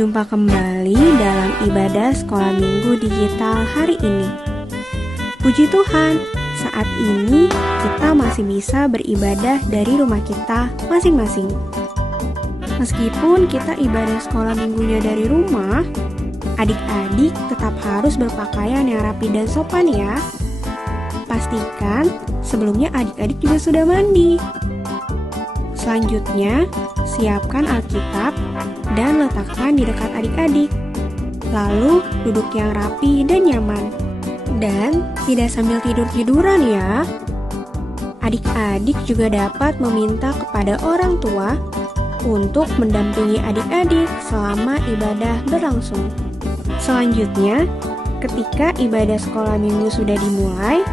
Berjumpa kembali dalam ibadah sekolah minggu digital hari ini. Puji Tuhan, saat ini kita masih bisa beribadah dari rumah kita masing-masing. Meskipun kita ibadah sekolah minggunya dari rumah, adik-adik tetap harus berpakaian yang rapi dan sopan ya. Pastikan sebelumnya adik-adik juga sudah mandi. Selanjutnya, siapkan Alkitab dan letakkan di dekat adik-adik. Lalu duduk yang rapi dan nyaman. Dan tidak sambil tidur-tiduran ya. Adik-adik juga dapat meminta kepada orang tua untuk mendampingi adik-adik selama ibadah berlangsung. Selanjutnya, ketika ibadah sekolah minggu sudah dimulai,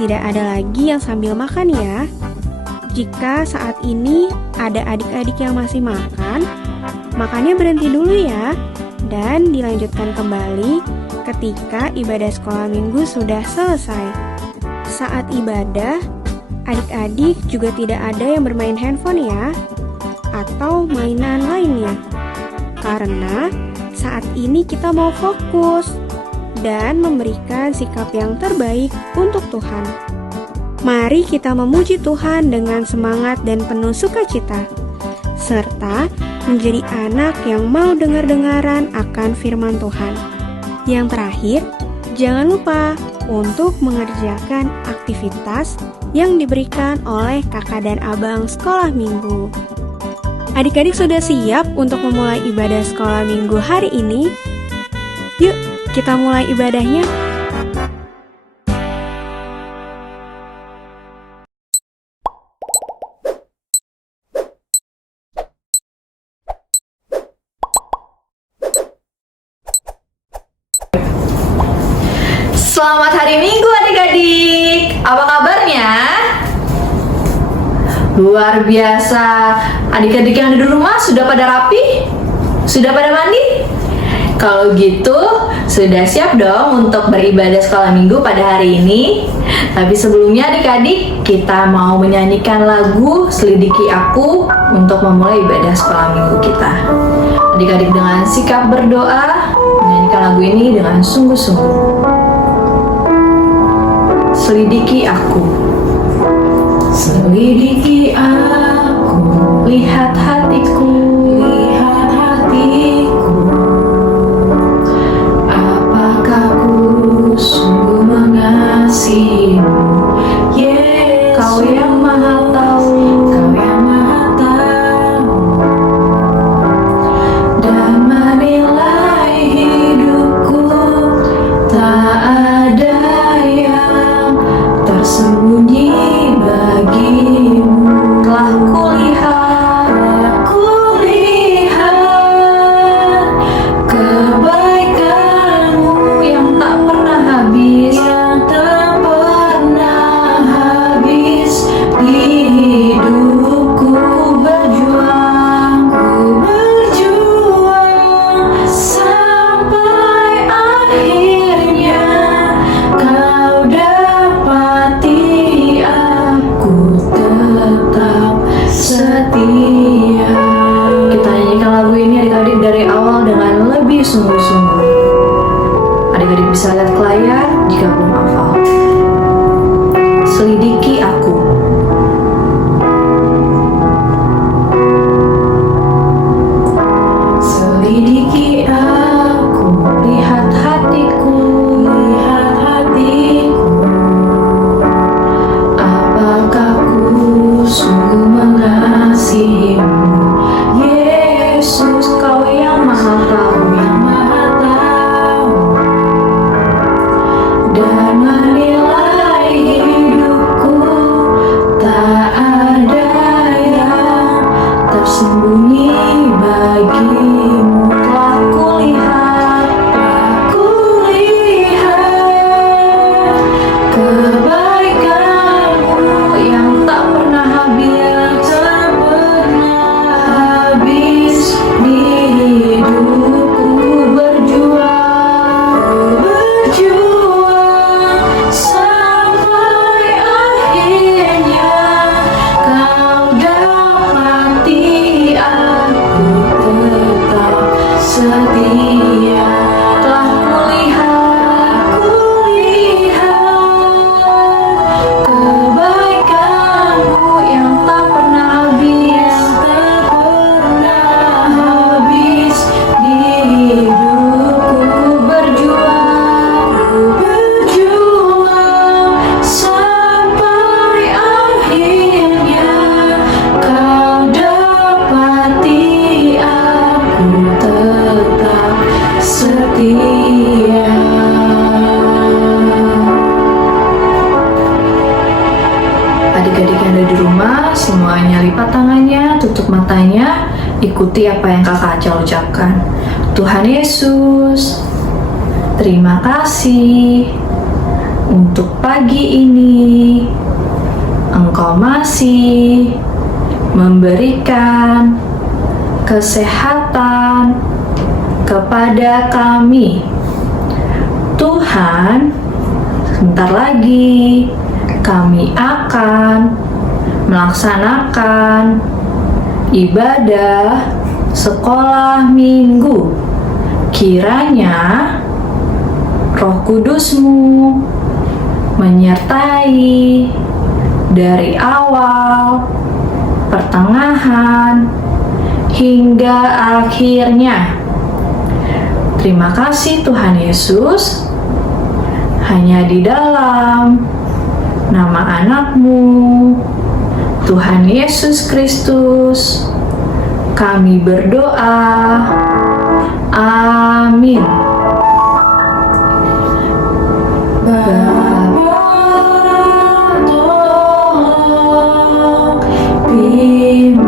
tidak ada lagi yang sambil makan ya. Jika saat ini ada adik-adik yang masih makan, makannya berhenti dulu ya, dan dilanjutkan kembali ketika ibadah sekolah minggu sudah selesai. Saat ibadah, adik-adik juga tidak ada yang bermain handphone ya, atau mainan lainnya. Karena saat ini kita mau fokus dan memberikan sikap yang terbaik untuk Tuhan. Mari kita memuji Tuhan dengan semangat dan penuh sukacita, serta menjadi anak yang mau dengar-dengaran akan firman Tuhan. Yang terakhir, jangan lupa untuk mengerjakan aktivitas yang diberikan oleh kakak dan abang sekolah minggu. Adik-adik sudah siap untuk memulai ibadah sekolah minggu hari ini? Yuk, kita mulai ibadahnya. Selamat hari Minggu adik-adik. Apa kabarnya? Luar biasa. Adik-adik yang ada di rumah sudah pada rapi? Sudah pada mandi? Kalau gitu, sudah siap dong untuk beribadah sekolah minggu pada hari ini. Tapi sebelumnya adik-adik, kita mau menyanyikan lagu Selidiki Aku untuk memulai ibadah sekolah minggu kita. Adik-adik dengan sikap berdoa, menyanyikan lagu ini dengan sungguh-sungguh. Selidiki aku, selidiki aku, lihat hatiku, lihat hatiku. Apakah ku sungguh mengasihimu, Yesus? Kau yang maha tahu, kau yang maha tahu, dan menilai hidupku. Tak ada yang tersembunyi bagimu. Adik-adik yang ada di rumah, semuanya lipat tangannya, tutup matanya, ikuti apa yang Kakak Aca ucapkan. Tuhan Yesus, terima kasih untuk pagi ini. Engkau masih memberikan kesehatan kepada kami. Tuhan, sebentar lagi kami akan melaksanakan ibadah sekolah minggu. Kiranya Roh Kudus-Mu menyertai dari awal, pertengahan, hingga akhirnya. Terima kasih Tuhan Yesus. Hanya di dalam nama anak-Mu, Tuhan Yesus Kristus, kami berdoa. Amin. Bapa, tolong pimpin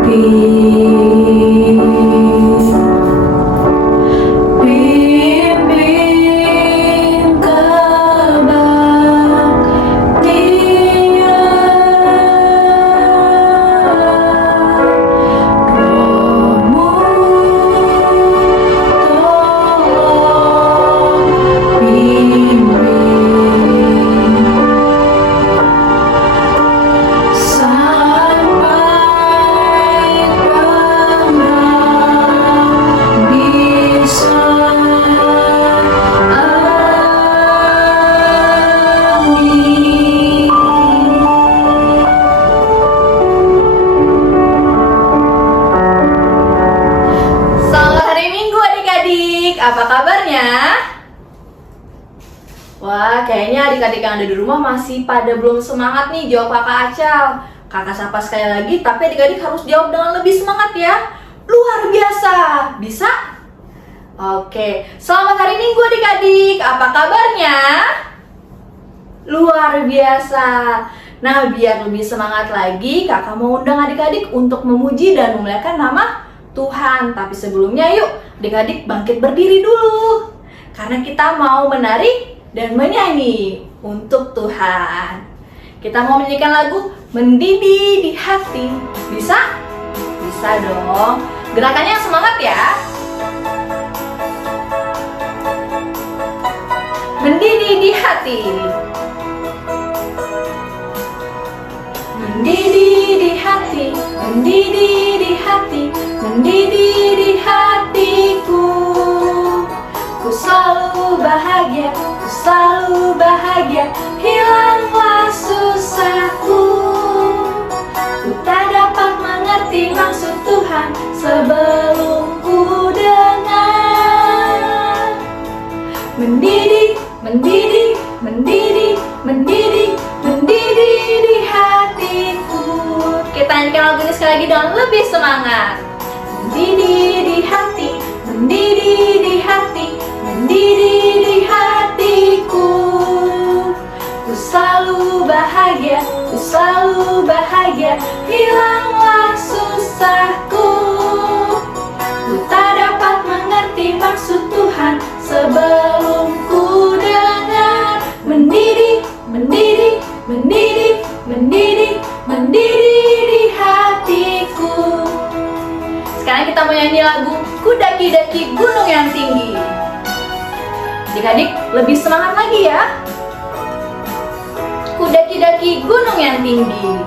apa kabarnya? Wah, kayaknya adik-adik yang ada di rumah masih pada belum semangat nih jawab Kakak Acal. Kakak sapa sekali lagi, tapi adik-adik harus jawab dengan lebih semangat ya. Luar biasa, bisa? Oke, selamat hari Minggu adik-adik, apa kabarnya? Luar biasa. Nah, biar lebih semangat lagi, kakak mau undang adik-adik untuk memuji dan memuliakan nama Tuhan. Tapi sebelumnya yuk, adik-adik bangkit berdiri dulu. Karena kita mau menari dan menyanyi untuk Tuhan. Kita mau menyanyikan lagu Mendidih di Hati. Bisa? Bisa dong. Gerakannya yang semangat ya. Mendidih di hati. Mendidih di hati, mendidih di hati, mendidih di hatiku. Ku selalu bahagia, ku selalu bahagia, hilanglah susahku. Ku tak dapat mengerti maksud Tuhan sebelum ku dengar. Mendidih, mendidih, mendidih, mendidih, mendidih di hatiku. Kita nyanyikan lagu ini sekali lagi dengan lebih semangat. Mendidih di hati, mendidih di hati, mendidih di hatiku. Ku selalu bahagia, ku selalu bahagia, hilanglah susahku. Ku tak dapat mengerti maksud Tuhan sebelum ku dengar. Mendidih, mendidih, mendidih, mendidih, mendidih di hatiku. Sekarang kita mau nyanyi lagu Ku Daki-daki Gunung yang Tinggi. Adik-adik lebih semangat lagi ya. Ku daki-daki gunung yang tinggi.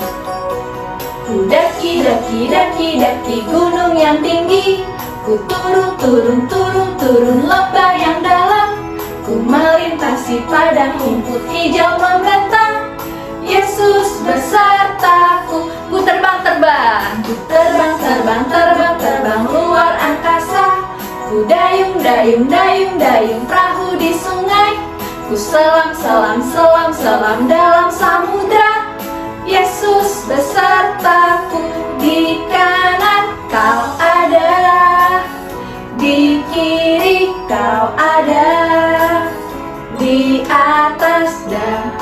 Ku daki-daki, daki-daki gunung yang tinggi. Ku turun, turun, turun, turun lembah yang dalam. Ku melintasi padang rumput hijau membentang. Yesus besertaku. Ku terbang, terbang. Ku terbang, terbang, terbang, terbang luar angkasa. Ku dayung, dayung, dayung, dayung perahu di sungai. Ku selam, selam, selam, selam dalam samudra. Yesus besertaku. Di kanan kau ada, di kiri kau ada, di atas dan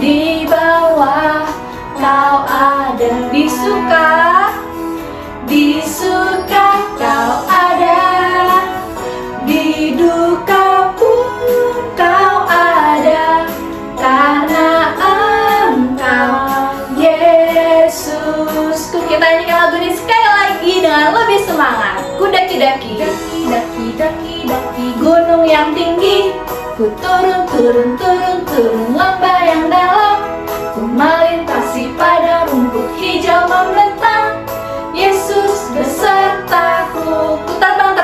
di bawah kau ada. suka, di suka kau ada, di duka pun kau ada, karena Engkau Yesusku. Kita nyanyikan lagu ini sekali lagi dengan lebih semangat. Ku daki-daki, daki-daki gunung yang tinggi, ku turun lembah yang dalam, ku melintasi padang rumput hijau membentang. Yesus besertaku. Ku terbang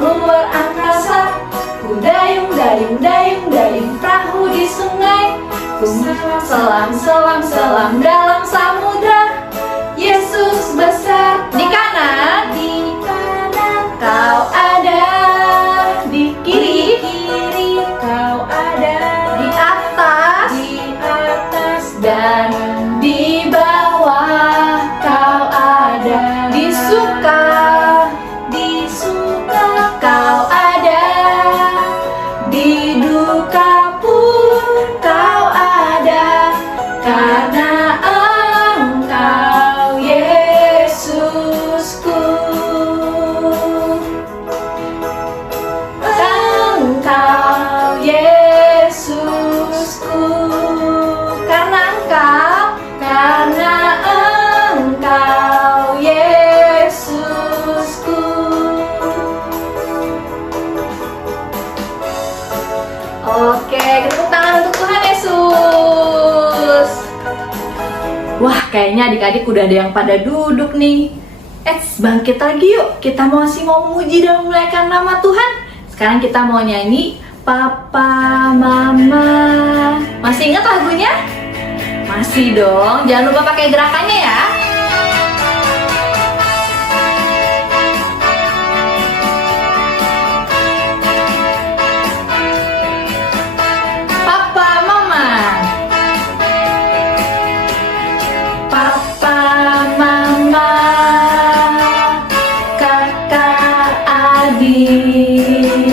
luar angkasa, ku dayung perahu di sungai, ku selam dalam samudra. Yesus besar. Di kanan kau ada, di kiri kau ada, di atas dan di bawah kau ada, di suka kau ada, di duka pun kau ada, karena Engkau Yesusku. Engkau Yesusku, karena Engkau Yesusku. Oke, tepuk tangan untuk Tuhan Yesus. Wah, kayaknya adik-adik udah ada yang pada duduk nih. Bangkit lagi yuk. Kita masih mau memuji dan memuliakan nama Tuhan. Sekarang kita mau nyanyi Papa Mama. Masih ingat lagunya? Masih dong. Jangan lupa pakai gerakannya ya. Papa Mama. Papa Mama, kakak adik,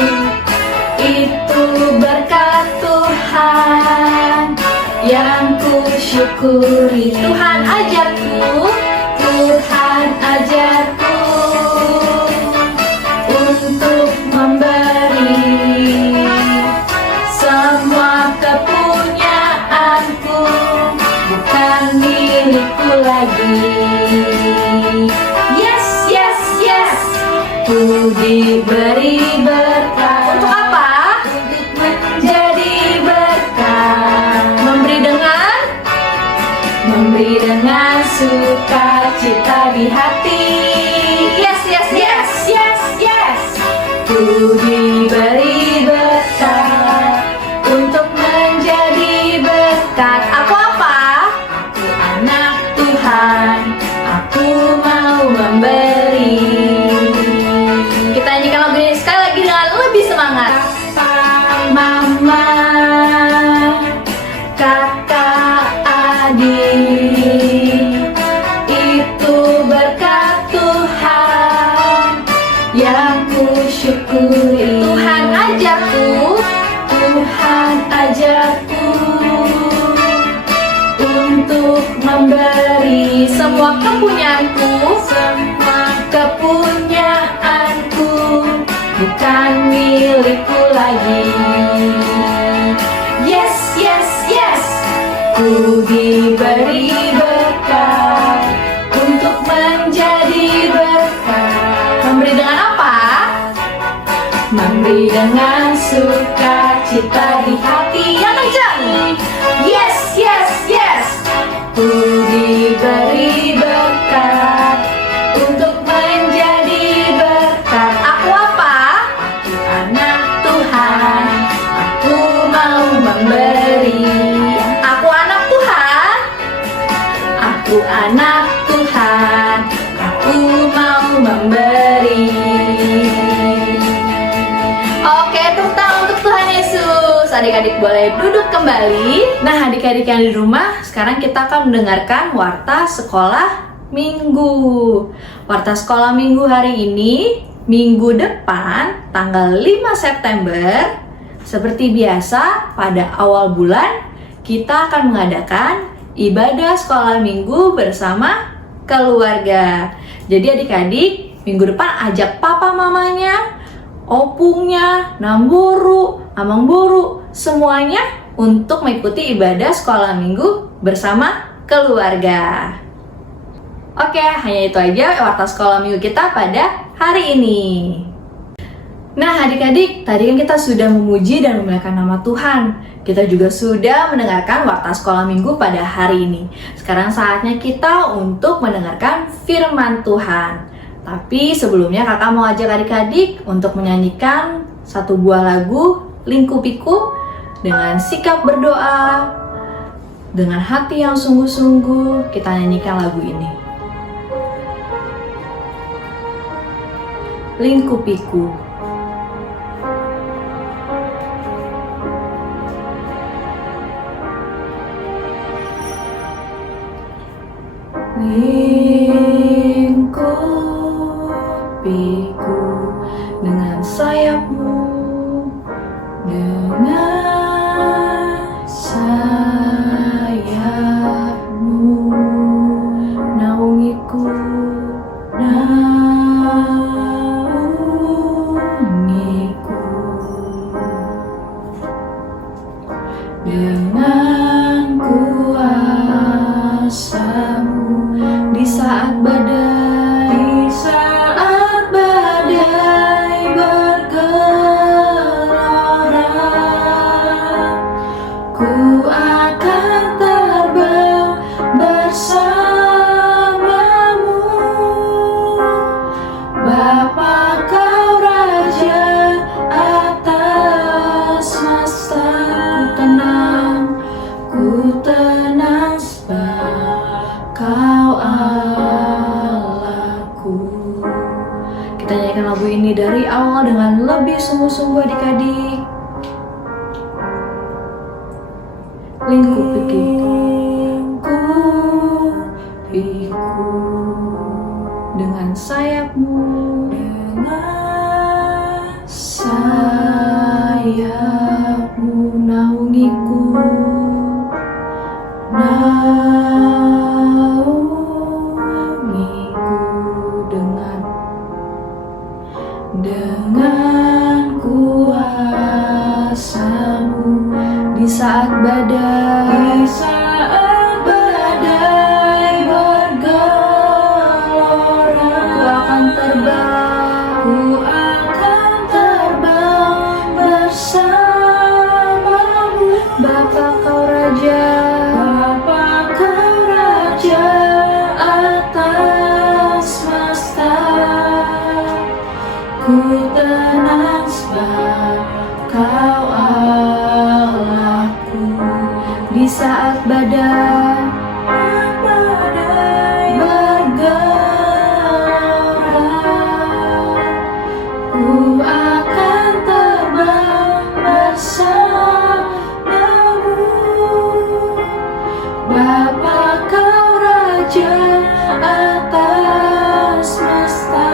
itu berkat Tuhan yang ku syukuri. Tuhan ajarku untuk memberi semua kepunyaanku, bukan milikku lagi. Yes, ku diberi berkat. Untuk apa? Untuk menjadi berkat. Memberi dengan sukacita di hati. Yes. Ku diberi berkat untuk menjadi berkat. Aku apa? Aku anak Tuhan. Aku mau memberi. Kita nyanyikan lagu ini sekali lagi dengan lebih semangat. Papa, Mama, kakak, adik, itu berkat Tuhan yang ku syukuri. Tuhan ajarku untuk memberi semua kepunyaanku, bukan milikku lagi. Yes, ku diberi berkat untuk menjadi berkat. Memberi dengan apa? Memberi dengan sukacita di hati yang kencang. Yes, ku diberi berkat untuk menjadi berkat. Aku apa? Aku anak Tuhan. Aku mau memberi. Aku anak Tuhan. Aku anak Tuhan. Aku mau memberi. Oke, tepuk tangan untuk Tuhan Yesus. Adik-adik boleh duduk kembali. Nah, adik-adik yang di rumah, sekarang kita akan mendengarkan warta sekolah minggu. Warta sekolah minggu hari ini, minggu depan, tanggal 5 September. Seperti biasa, pada awal bulan, kita akan mengadakan ibadah sekolah minggu bersama keluarga. Jadi adik-adik, minggu depan ajak papa mamanya, opungnya, namburu, amang buru, semuanya untuk mengikuti ibadah sekolah minggu bersama keluarga. Oke, hanya itu aja warta sekolah minggu kita pada hari ini. Nah adik-adik, tadi kan kita sudah memuji dan memuliakan nama Tuhan. Kita juga sudah mendengarkan warta sekolah minggu pada hari ini. Sekarang saatnya kita untuk mendengarkan firman Tuhan. Tapi sebelumnya kakak mau ajak adik-adik untuk menyanyikan satu buah lagu Lingkupiku dengan sikap berdoa, dengan hati yang sungguh-sungguh kita nyanyikan lagu ini. Lingkupiku. Lingkupiku dengan sayapmu, dengan sayapmu, naungiku, naungiku, dengan kuasamu di saat badai, bergelora, ku akan terbang bersamamu. Bapa kau Raja atas semesta, ku tenang sebab kau Allahku. Kita nyanyikan lagu ini dari awal dengan lebih sungguh-sungguh adik-adik. Lingkupiku dengan sayapmu, dengan sayapmu, naungiku, naungiku, dengan kuasamu di saat badai, bergelora, ku akan terbang bersamamu. Bapa kau Raja atas semesta, ku tenang sebab kau Allahku. Di saat badai, bergelora, ku akan terbang bersamamu. Bapa kau Raja atas semesta,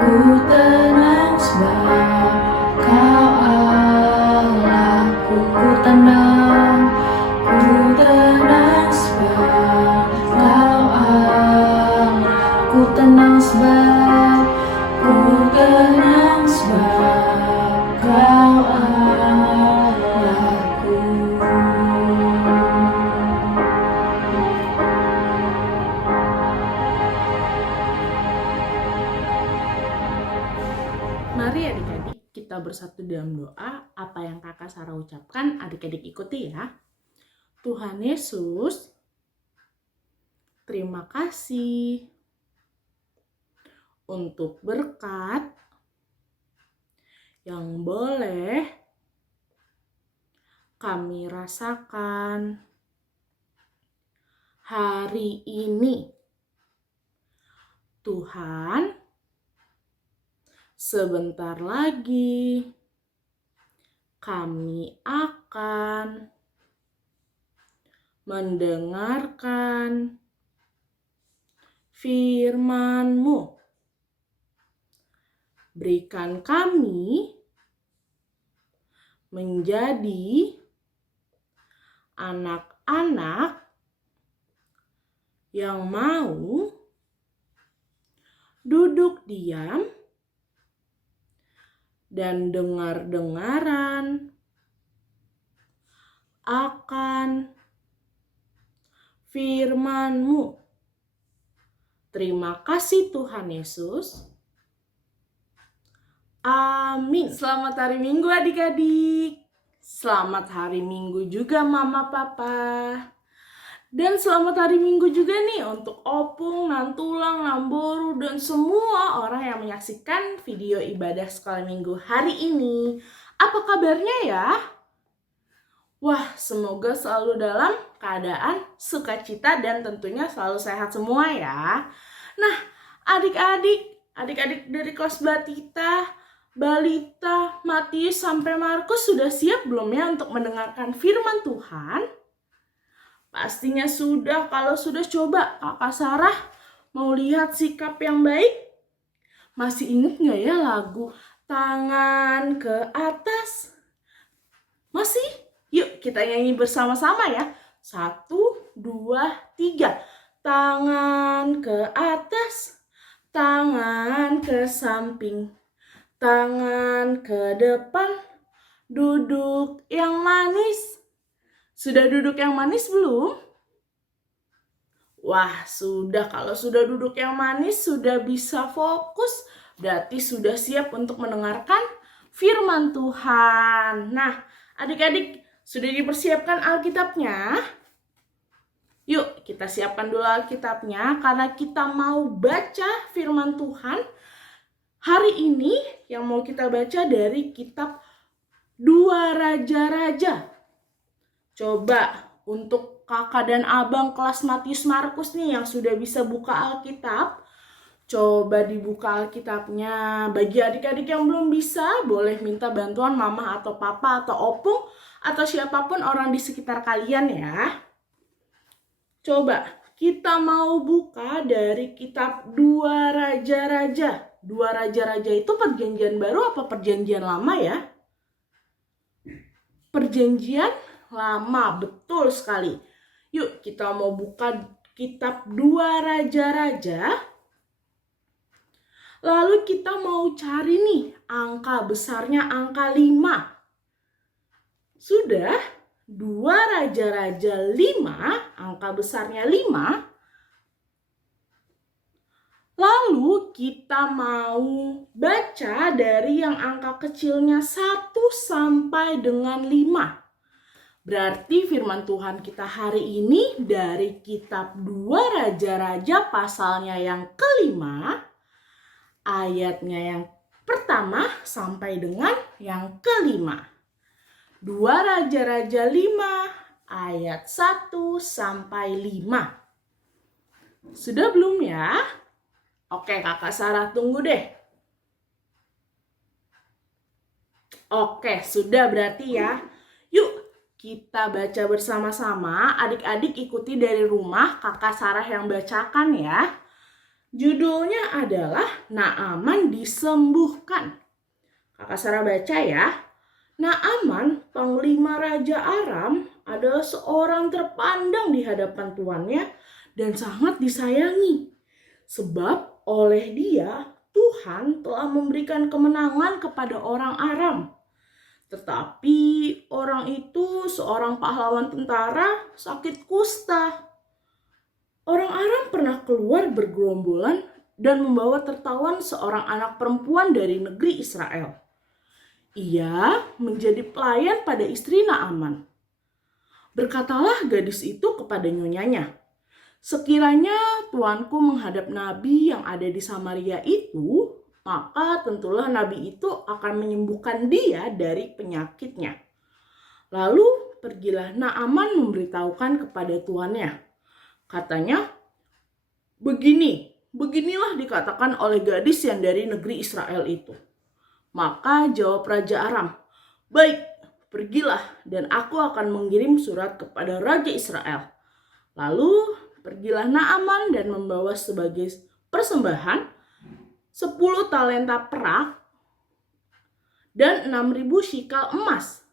ku tenang sebab kau Allahku. Ku tenang sebab kau Allah. Ku tenang sebab kau Allahku. Mari adik-adik kita bersatu dalam doa. Apa yang kakak Sarah ucapkan, adik-adik ikuti ya. Tuhan Yesus, terima kasih untuk berkat yang boleh kami rasakan hari ini. Tuhan, sebentar lagi kami akan mendengarkan firman-Mu. Berikan kami menjadi anak anak yang mau duduk diam dan dengar-dengaran akan firman-Mu. Terima kasih Tuhan Yesus. Amin. Selamat hari Minggu adik-adik. Selamat hari Minggu juga Mama Papa. Dan selamat hari Minggu juga nih untuk Opung, Nantulang, Namboru, dan semua orang yang menyaksikan video ibadah sekolah minggu hari ini. Apa kabarnya ya? Wah, semoga selalu dalam keadaan sukacita dan tentunya selalu sehat semua ya. Nah, adik-adik dari kelas Balita, Matius sampai Markus sudah siap belum ya untuk mendengarkan firman Tuhan? Pastinya sudah. Kalau sudah, coba Kakak Sarah mau lihat sikap yang baik. Masih ingat gak ya lagu Tangan ke Atas? Masih? Yuk kita nyanyi bersama-sama ya. 1, 2, 3. Tangan ke atas, tangan ke samping, tangan ke depan, duduk yang manis. Sudah duduk yang manis belum? Wah, sudah. Kalau sudah duduk yang manis, sudah bisa fokus, berarti sudah siap untuk mendengarkan firman Tuhan. Nah, adik-adik, sudah dipersiapkan Alkitabnya? Yuk, kita siapkan dulu Alkitabnya karena kita mau baca firman Tuhan. Hari ini yang mau kita baca dari kitab 2 Raja-Raja. Coba untuk kakak dan abang kelas Matius Markus nih yang sudah bisa buka Alkitab, coba dibuka Alkitabnya. Bagi adik-adik yang belum bisa, boleh minta bantuan mama atau papa atau opung atau siapapun orang di sekitar kalian ya. Coba kita mau buka dari kitab 2 Raja-Raja. 2 Raja-Raja itu perjanjian baru apa perjanjian lama ya? Perjanjian lama, betul sekali. Yuk kita mau buka kitab 2 Raja-Raja. Lalu kita mau cari nih angka besarnya, angka 5. Sudah, 2 Raja-Raja 5, angka besarnya 5. Lalu kita mau baca dari yang angka kecilnya 1 sampai dengan 5. Berarti firman Tuhan kita hari ini dari kitab 2 Raja-Raja pasalnya yang kelima, ayatnya yang pertama sampai dengan yang kelima. 2 Raja-Raja 5 ayat 1 sampai 5. Sudah belum ya? Oke, Kakak Sarah tunggu deh. Oke, sudah berarti ya. Yuk kita baca bersama-sama. Adik-adik ikuti dari rumah, Kakak Sarah yang bacakan ya. Judulnya adalah Naaman disembuhkan. Kakak Sarah baca ya. Naaman, panglima Raja Aram, adalah seorang terpandang di hadapan tuannya dan sangat disayangi. Sebab oleh dia, Tuhan telah memberikan kemenangan kepada orang Aram. Tetapi orang itu, seorang pahlawan tentara, sakit kusta. Orang Aram pernah keluar bergerombolan dan membawa tertawan seorang anak perempuan dari negeri Israel. Ia menjadi pelayan pada istri Naaman. Berkatalah gadis itu kepada nyonyanya, sekiranya tuanku menghadap nabi yang ada di Samaria itu, maka tentulah nabi itu akan menyembuhkan dia dari penyakitnya. Lalu pergilah Naaman memberitahukan kepada tuannya. Katanya, beginilah dikatakan oleh gadis yang dari negeri Israel itu. Maka jawab Raja Aram, baik, pergilah dan aku akan mengirim surat kepada Raja Israel. Lalu pergilah Naaman dan membawa sebagai persembahan 10 talenta perak dan 6.000 shikal emas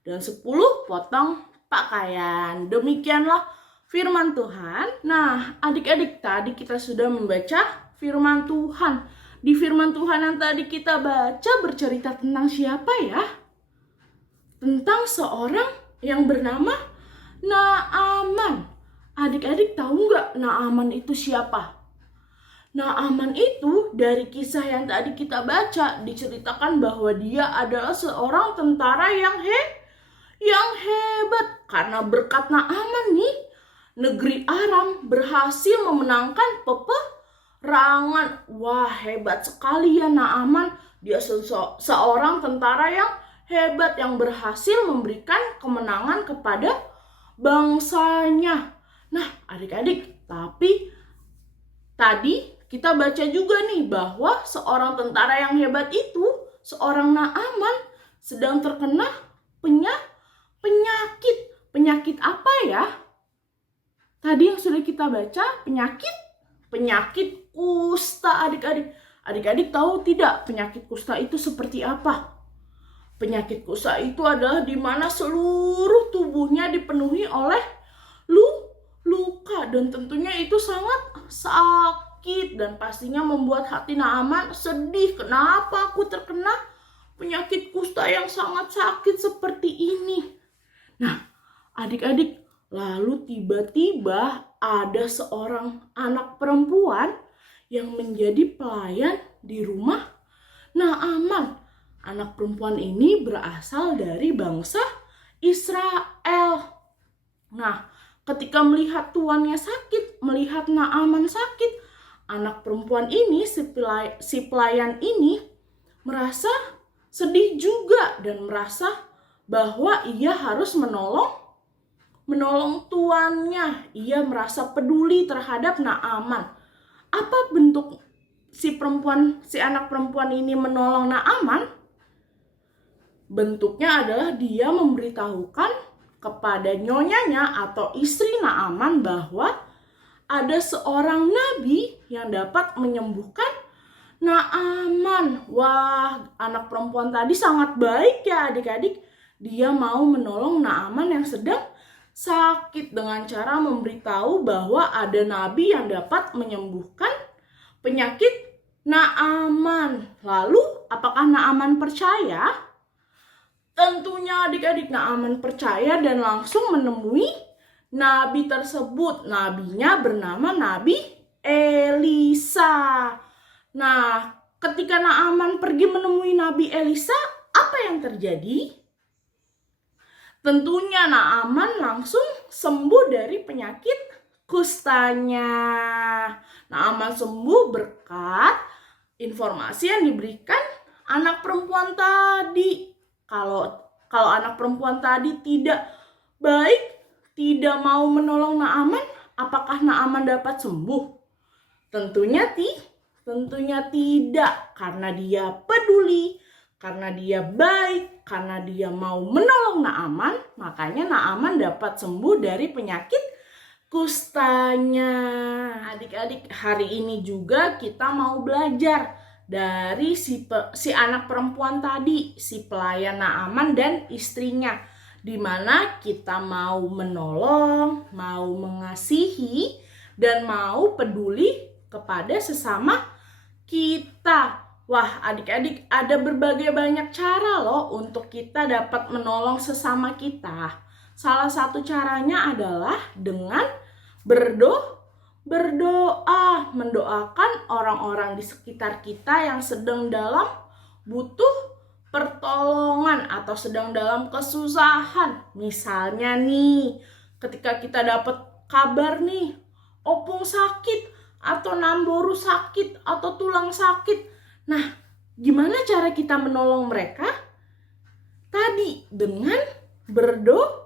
dan 10 potong pakaian. Demikianlah firman Tuhan. Nah, adik-adik, tadi kita sudah membaca firman Tuhan. Di firman Tuhan yang tadi kita baca bercerita tentang siapa ya? Tentang seorang yang bernama Naaman. Adik-adik tahu nggak Naaman itu siapa? Naaman itu dari kisah yang tadi kita baca diceritakan bahwa dia adalah seorang tentara yang hebat. Karena berkat Naaman nih, negeri Aram berhasil memenangkan peperangan. Wah, hebat sekali ya Naaman. Dia seorang tentara yang hebat yang berhasil memberikan kemenangan kepada bangsanya. Nah, adik-adik, tapi tadi kita baca juga nih bahwa seorang tentara yang hebat itu, seorang Naaman, sedang terkena penyakit. Penyakit apa ya? Tadi yang sudah kita baca, penyakit kusta, adik-adik. Adik-adik tahu tidak penyakit kusta itu seperti apa? Penyakit kusta itu adalah di mana seluruh tubuhnya dipenuhi oleh luka, dan tentunya itu sangat sakit dan pastinya membuat hati Naaman sedih. Kenapa aku terkena penyakit kusta yang sangat sakit seperti ini? Nah, adik-adik, lalu tiba-tiba ada seorang anak perempuan yang menjadi pelayan di rumah Naaman. Anak perempuan ini berasal dari bangsa Israel. Nah, ketika melihat tuannya sakit, melihat Naaman sakit, anak perempuan ini, si pelayan ini merasa sedih juga dan merasa bahwa ia harus menolong tuannya. Ia merasa peduli terhadap Naaman. Apa bentuk si anak perempuan ini menolong Naaman? Bentuknya adalah dia memberitahukan kepada nyonyanya atau istri Naaman bahwa ada seorang nabi yang dapat menyembuhkan Naaman. Wah, anak perempuan tadi sangat baik ya adik-adik. Dia mau menolong Naaman yang sedang sakit dengan cara memberitahu bahwa ada nabi yang dapat menyembuhkan penyakit Naaman. Lalu, apakah Naaman percaya? Tentunya adik-adik, Naaman percaya dan langsung menemui nabi tersebut. Nabinya bernama Nabi Elisa. Nah, ketika Naaman pergi menemui Nabi Elisa, apa yang terjadi? Tentunya Naaman langsung sembuh dari penyakit kustanya. Naaman sembuh berkat informasi yang diberikan anak perempuan tadi. Kalau anak perempuan tadi tidak baik, tidak mau menolong Naaman, apakah Naaman dapat sembuh? Tentunya tidak, karena dia peduli, karena dia baik, karena dia mau menolong Naaman, makanya Naaman dapat sembuh dari penyakit kustanya. Adik-adik, hari ini juga kita mau belajar dari si anak perempuan tadi, si pelayan Naaman dan istrinya, di mana kita mau menolong, mau mengasihi, dan mau peduli kepada sesama kita. Wah, adik-adik, ada berbagai banyak cara loh untuk kita dapat menolong sesama kita. Salah satu caranya adalah dengan berdoa, mendoakan orang-orang di sekitar kita yang sedang dalam butuh pertolongan atau sedang dalam kesusahan. Misalnya nih, ketika kita dapat kabar nih, opung sakit atau namboru sakit atau tulang sakit. Nah, gimana cara kita menolong mereka? Tadi dengan berdoa,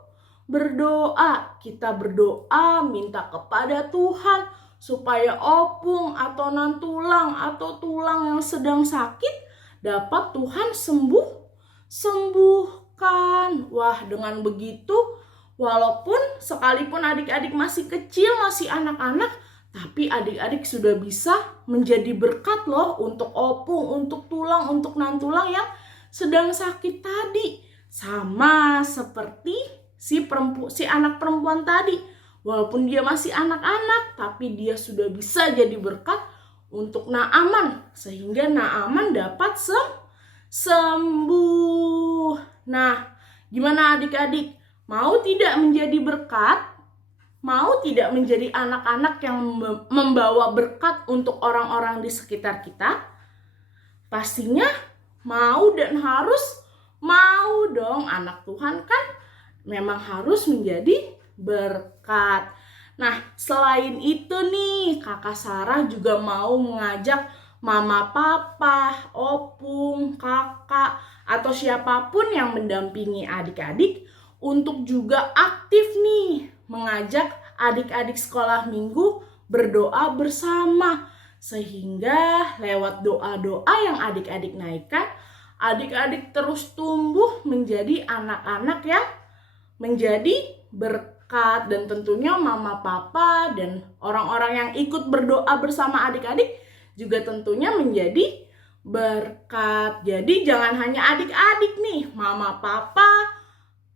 kita berdoa minta kepada Tuhan supaya opung atau nantulang atau tulang yang sedang sakit dapat Tuhan sembuhkan. Wah, dengan begitu walaupun sekalipun adik-adik masih kecil, masih anak-anak, tapi adik-adik sudah bisa menjadi berkat loh untuk opung, untuk tulang, untuk nantulang yang sedang sakit tadi. Sama seperti si anak perempuan tadi. Walaupun dia masih anak-anak, tapi dia sudah bisa jadi berkat untuk Naaman, sehingga Naaman dapat sembuh. Nah, gimana adik-adik? Mau tidak menjadi berkat? Mau tidak menjadi anak-anak yang membawa berkat untuk orang-orang di sekitar kita? Pastinya mau dan harus mau dong. Anak Tuhan kan memang harus menjadi berkat. Nah, selain itu nih, Kakak Sarah juga mau mengajak mama, papa, opung, kakak, atau siapapun yang mendampingi adik-adik untuk juga aktif nih mengajak adik-adik sekolah minggu berdoa bersama. Sehingga lewat doa-doa yang adik-adik naikkan, adik-adik terus tumbuh menjadi anak-anak yang menjadi berkat. Dan tentunya mama, papa, dan orang-orang yang ikut berdoa bersama adik-adik juga tentunya menjadi berkat. Jadi jangan hanya adik-adik nih, mama, papa,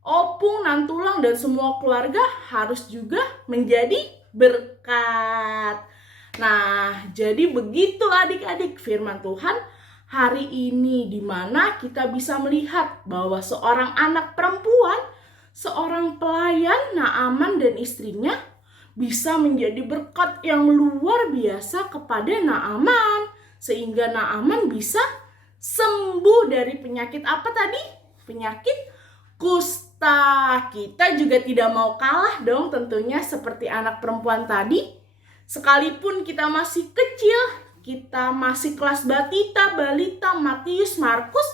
opung, nantulang, dan semua keluarga harus juga menjadi berkat. Nah, jadi begitu adik-adik firman Tuhan hari ini, di mana kita bisa melihat bahwa seorang anak perempuan, seorang pelayan Naaman dan istrinya bisa menjadi berkat yang luar biasa kepada Naaman, sehingga Naaman bisa sembuh dari penyakit apa tadi? Penyakit kusta. Kita juga tidak mau kalah dong tentunya seperti anak perempuan tadi. Sekalipun kita masih kecil, kita masih kelas batita, balita, Matius, Markus,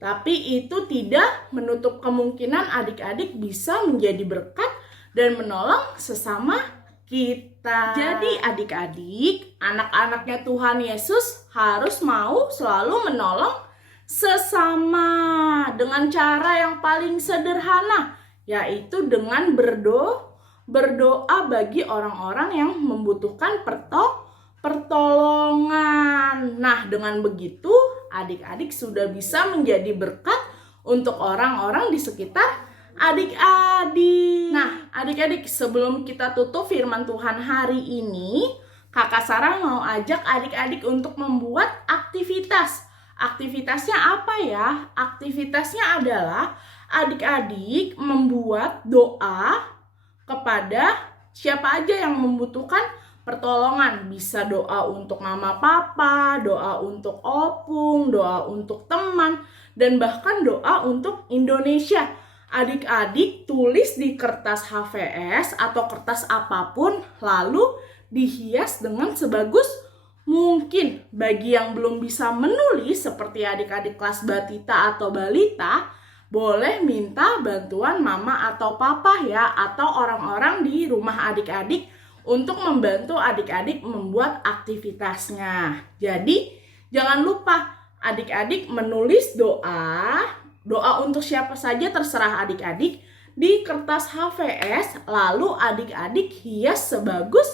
tapi itu tidak menutup kemungkinan adik-adik bisa menjadi berkat dan menolong sesama kita. Jadi adik-adik, anak-anaknya Tuhan Yesus harus mau selalu menolong sesama dengan cara yang paling sederhana, yaitu dengan berdoa bagi orang-orang yang membutuhkan pertolongan. Nah, dengan begitu adik-adik sudah bisa menjadi berkat untuk orang-orang di sekitar adik-adik. Nah, adik-adik, sebelum kita tutup firman Tuhan hari ini, Kakak Sarah mau ajak adik-adik untuk membuat aktivitas. Aktivitasnya apa ya? Aktivitasnya adalah adik-adik membuat doa kepada siapa aja yang membutuhkan pertolongan. Bisa doa untuk mama papa, doa untuk opung, doa untuk teman, dan bahkan doa untuk Indonesia. Adik-adik tulis di kertas HVS atau kertas apapun, lalu dihias dengan sebagus mungkin. Bagi yang belum bisa menulis seperti adik-adik kelas batita atau balita, boleh minta bantuan mama atau papa ya, atau orang-orang di rumah adik-adik untuk membantu adik-adik membuat aktivitasnya. Jadi jangan lupa adik-adik menulis doa untuk siapa saja terserah adik-adik di kertas HVS, lalu adik-adik hias sebagus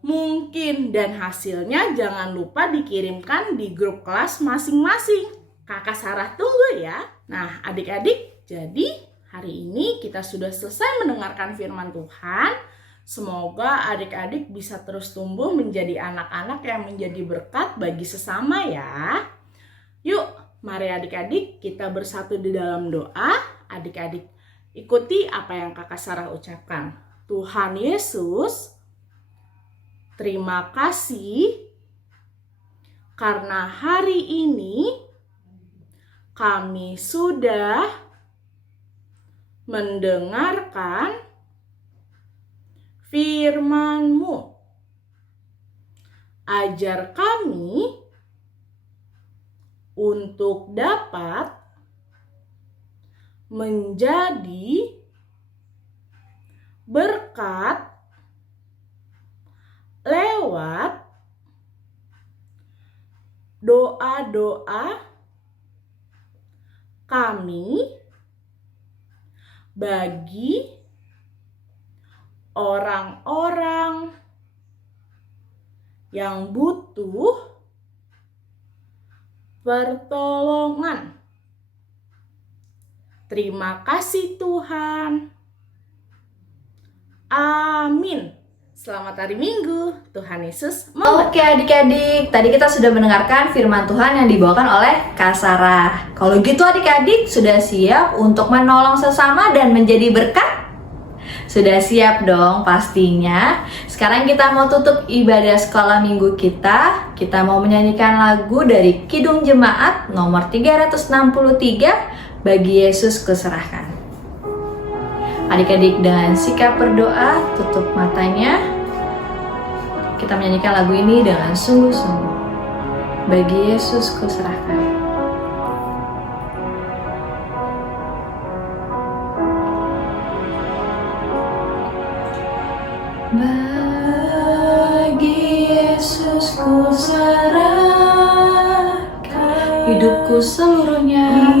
mungkin, dan hasilnya jangan lupa dikirimkan di grup kelas masing-masing. Kakak Sarah tunggu ya. Nah adik-adik, jadi hari ini kita sudah selesai mendengarkan firman Tuhan. Semoga adik-adik bisa terus tumbuh menjadi anak-anak yang menjadi berkat bagi sesama ya. Yuk, mari adik-adik kita bersatu di dalam doa. Adik-adik ikuti apa yang Kakak Sarah ucapkan. Tuhan Yesus, terima kasih karena hari ini kami sudah mendengarkan firman-Mu. Ajar kami untuk dapat menjadi berkat lewat doa-doa kami bagi orang-orang yang butuh pertolongan. Terima kasih Tuhan. Amin. Selamat hari Minggu. Tuhan Yesus Oke adik-adik, tadi kita sudah mendengarkan firman Tuhan yang dibawakan oleh Kak Sarah. Kalau gitu adik-adik sudah siap untuk menolong sesama dan menjadi berkat? Sudah siap dong pastinya. Sekarang kita mau tutup ibadah sekolah minggu kita. Kita mau menyanyikan lagu dari Kidung Jemaat nomor 363, Bagi Yesus Kuserahkan. Adik-adik dengan sikap berdoa, tutup matanya. Kita menyanyikan lagu ini dengan sungguh-sungguh. Bagi Yesus kuserahkan. Bagi Yesus kuserahkan hidupku seluruhnya.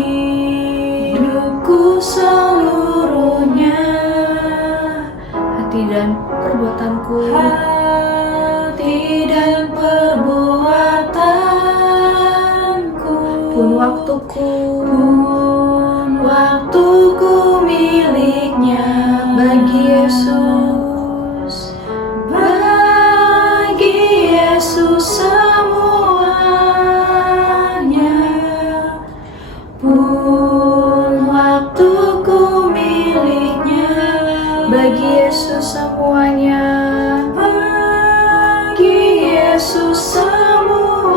Hidupku seluruhnya, hati dan perbuatanku, hati dan perbuatanku, pun waktuku miliknya. Bagi Yesus, bagi Yesus semuanya, pun waktuku miliknya. Bagi Yesus semuanya, bagi Yesus semuanya,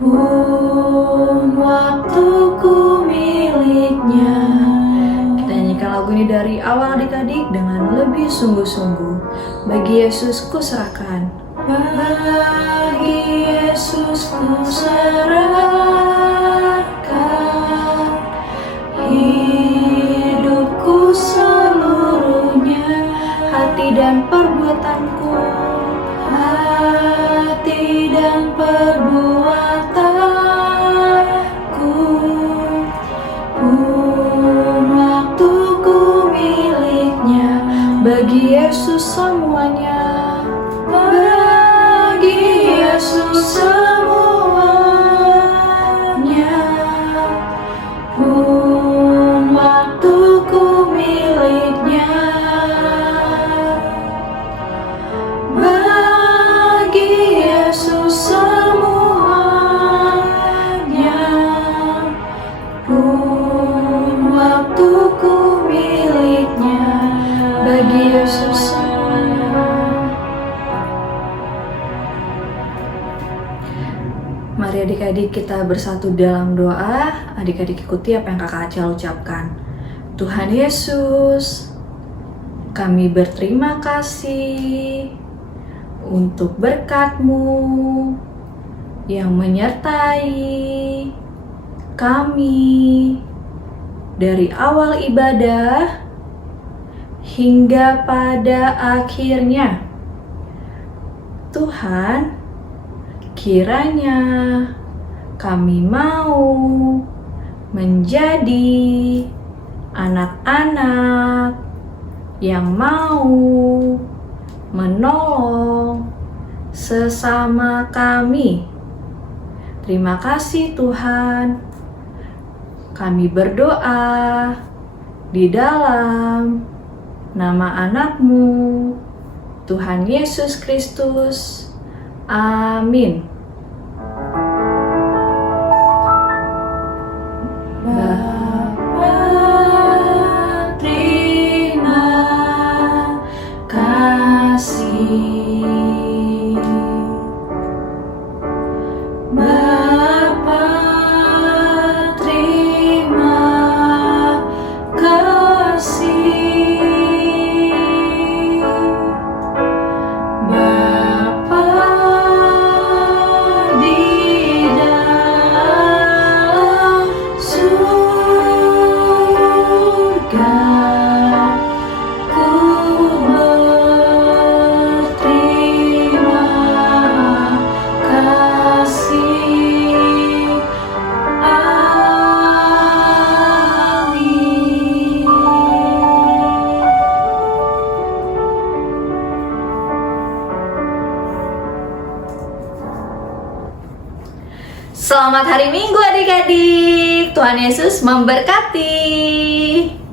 pun waktuku miliknya. Kita nyanyikan lagu ini dari awal adik-adik dengan lebih sungguh-sungguh. Bagi Yesus kuserahkan. Bagi Yesus kuserahkan hidupku seluruhnya, hati dan perbuatanku, hati dan perbuatanku, pun waktuku miliknya. Bagi Yesus semuanya, bagi Yesus semuanya, pun waktuku miliknya. Bagi Yesus semuanya, pun waktuku miliknya. Bagi Yesus semuanya. Mari adik-adik kita bersatu dalam doa. Adik-adik ikuti apa yang kakak Aca ucapkan. Tuhan Yesus, kami berterima kasih untuk berkat-Mu yang menyertai kami dari awal ibadah hingga pada akhirnya. Tuhan, kiranya kami mau menjadi anak-anak yang mau menolong sesama kami. Terima kasih Tuhan. Kami berdoa di dalam nama anak-Mu, Tuhan Yesus Kristus. Amin. Bapa, terima kasih. Bapa, terima kasih. Bapa di dalam surga, ku berterima kasih. Amin. Selamat hari Minggu adik-adik. Tuhan Yesus memberkati.